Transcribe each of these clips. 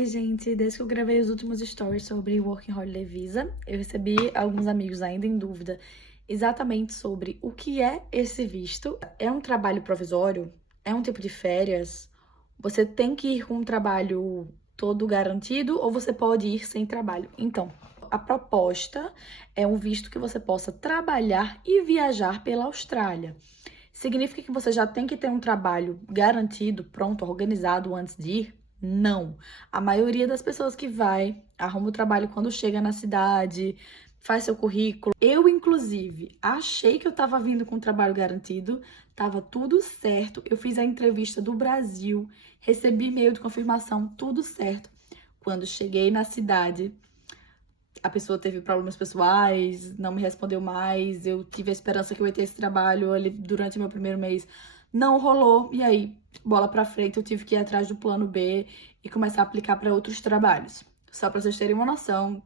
Oi, gente. Desde que eu gravei os últimos stories sobre Working Holiday Visa, eu recebi alguns amigos ainda em dúvida exatamente sobre o que é esse visto. É um trabalho provisório? É um tipo de férias? Você tem que ir com um trabalho todo garantido ou você pode ir sem trabalho? Então, a proposta é um visto que você possa trabalhar e viajar pela Austrália. Significa que você já tem que ter um trabalho garantido, pronto, organizado antes de ir? Não. A maioria das pessoas que vai, arruma o trabalho quando chega na cidade, faz seu currículo. Eu, inclusive, achei que eu tava vindo com trabalho garantido, tava tudo certo. Eu fiz a entrevista do Brasil, recebi e-mail de confirmação, tudo certo. Quando cheguei na cidade, a pessoa teve problemas pessoais, não me respondeu mais, eu tive a esperança que eu ia ter esse trabalho ali durante o meu primeiro mês, não rolou, e aí, bola pra frente, eu tive que ir atrás do plano B e começar a aplicar para outros trabalhos. Só pra vocês terem uma noção.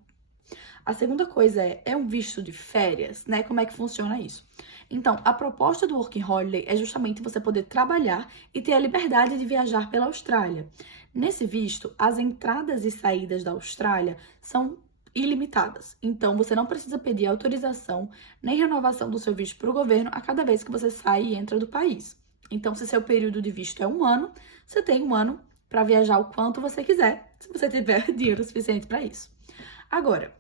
A segunda coisa é um visto de férias, né? Como é que funciona isso? Então, a proposta do Working Holiday é justamente você poder trabalhar e ter a liberdade de viajar pela Austrália. Nesse visto, as entradas e saídas da Austrália são ilimitadas. Então, você não precisa pedir autorização nem renovação do seu visto para o governo a cada vez que você sai e entra do país. Então, se seu período de visto é 1 ano, você tem 1 ano para viajar o quanto você quiser, se você tiver dinheiro suficiente para isso. Agora,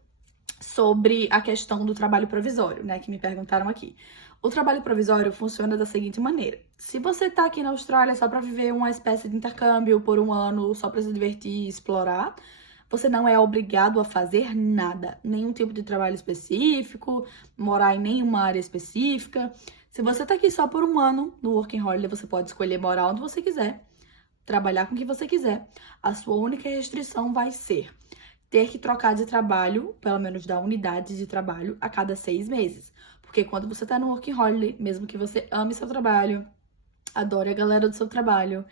sobre a questão do trabalho provisório, né, que me perguntaram aqui. O trabalho provisório funciona da seguinte maneira. Se você tá aqui na Austrália só para viver uma espécie de intercâmbio por 1 ano, só para se divertir e explorar, você não é obrigado a fazer nada, nenhum tipo de trabalho específico, morar em nenhuma área específica. Se você tá aqui só por 1 ano no Working Holiday, você pode escolher morar onde você quiser, trabalhar com o que você quiser. A sua única restrição vai ser ter que trocar de trabalho, pelo menos da unidade de trabalho, a cada 6 meses. Porque quando você tá no Working Holiday, mesmo que você ame seu trabalho, adore a galera do seu trabalho,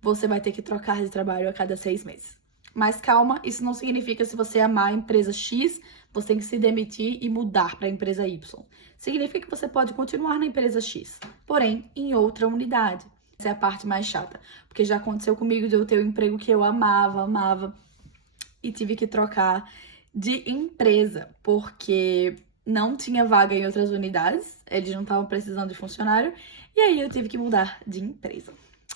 você vai ter que trocar de trabalho a cada 6 meses. Mas calma, isso não significa se você amar a empresa X, você tem que se demitir e mudar para a empresa Y. Significa que você pode continuar na empresa X, porém em outra unidade. Essa é a parte mais chata, porque já aconteceu comigo de eu ter um emprego que eu amava, e tive que trocar de empresa, porque não tinha vaga em outras unidades, eles não estavam precisando de funcionário, e aí eu tive que mudar de empresa.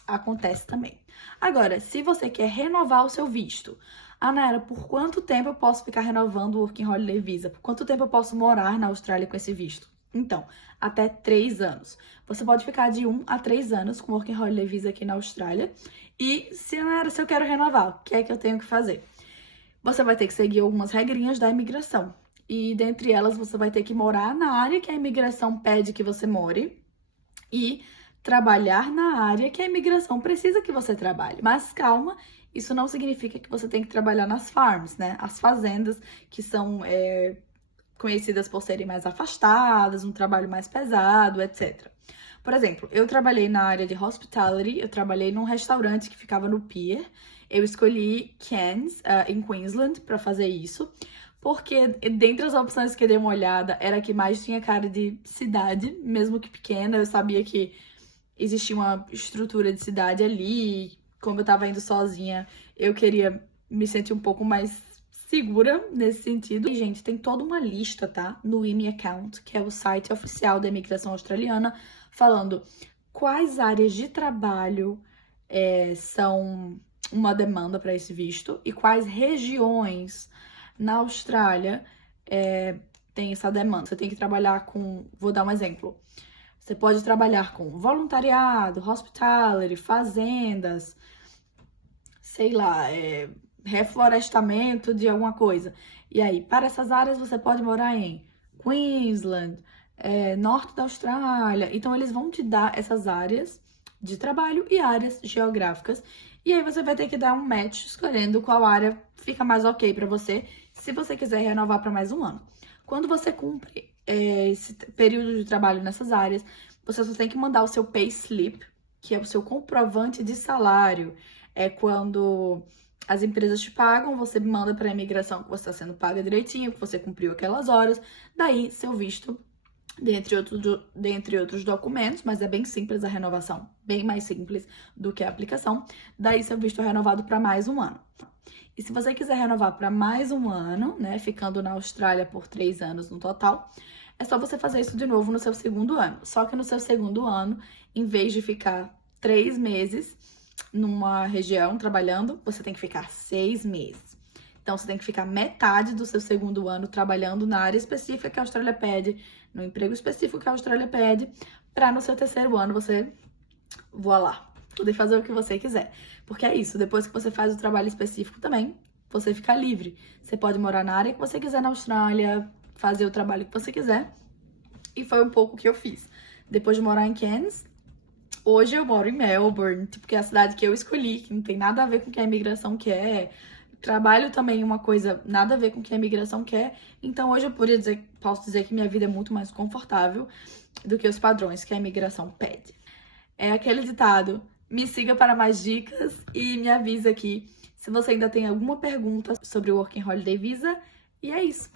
Acontece também. Agora, se você quer renovar o seu visto, Nayara, por quanto tempo eu posso ficar renovando o Working Holiday Visa? Por quanto tempo eu posso morar na Austrália com esse visto? Então, até 3 anos. Você pode ficar de 1 a 3 anos com o Working Holiday Visa aqui na Austrália. E, Nayara, se eu quero renovar, o que é que eu tenho que fazer? Você vai ter que seguir algumas regrinhas da imigração. E dentre elas, você vai ter que morar na área que a imigração pede que você more e trabalhar na área que a imigração precisa que você trabalhe. Mas calma, isso não significa que você tem que trabalhar nas farms, né? As fazendas que são conhecidas por serem mais afastadas, um trabalho mais pesado, etc. Por exemplo, eu trabalhei na área de hospitality, eu trabalhei num restaurante que ficava no Pier. Eu escolhi Cairns, em Queensland, para fazer isso, porque dentre as opções que eu dei uma olhada, era a que mais tinha cara de cidade, mesmo que pequena. Eu sabia que existia uma estrutura de cidade ali, como eu tava indo sozinha, eu queria me sentir um pouco mais segura nesse sentido. E, gente, tem toda uma lista, tá? No IME Account, que é o site oficial da imigração australiana, falando quais áreas de trabalho são uma demanda para esse visto e quais regiões na Austrália tem essa demanda. Você tem que trabalhar com... Vou dar um exemplo. Você pode trabalhar com voluntariado, hospitality, fazendas, sei lá, reflorestamento de alguma coisa. E aí, para essas áreas, você pode morar em Queensland, norte da Austrália. Então, eles vão te dar essas áreas de trabalho e áreas geográficas. E aí, você vai ter que dar um match escolhendo qual área fica mais ok para você, se você quiser renovar para mais 1 ano. Quando você cumpre esse período de trabalho nessas áreas, você só tem que mandar o seu pay slip, que é o seu comprovante de salário. É quando as empresas te pagam, você manda para a imigração que você está sendo paga direitinho, que você cumpriu aquelas horas, daí seu visto, dentre outros documentos, mas é bem simples a renovação, bem mais simples do que a aplicação, daí seu visto é renovado para mais 1 ano. E se você quiser renovar para mais um ano, né, ficando na Austrália por 3 anos no total, é só você fazer isso de novo no seu segundo ano. Só que no seu segundo ano, em vez de ficar 3 meses numa região trabalhando, você tem que ficar 6 meses. Então, você tem que ficar metade do seu segundo ano trabalhando na área específica que a Austrália pede, no emprego específico que a Austrália pede, para no seu terceiro ano você voar lá, poder fazer o que você quiser. Porque é isso, depois que você faz o trabalho específico também, você fica livre. Você pode morar na área que você quiser na Austrália, fazer o trabalho que você quiser. E foi um pouco o que eu fiz. Depois de morar em Cairns, hoje eu moro em Melbourne, porque é a cidade que eu escolhi, que não tem nada a ver com o que a imigração quer. Trabalho também uma coisa nada a ver com o que a imigração quer. Então hoje eu posso dizer que minha vida é muito mais confortável do que os padrões que a imigração pede. É aquele ditado: me siga para mais dicas e me avisa aqui se você ainda tem alguma pergunta sobre o Working Holiday Visa. E é isso.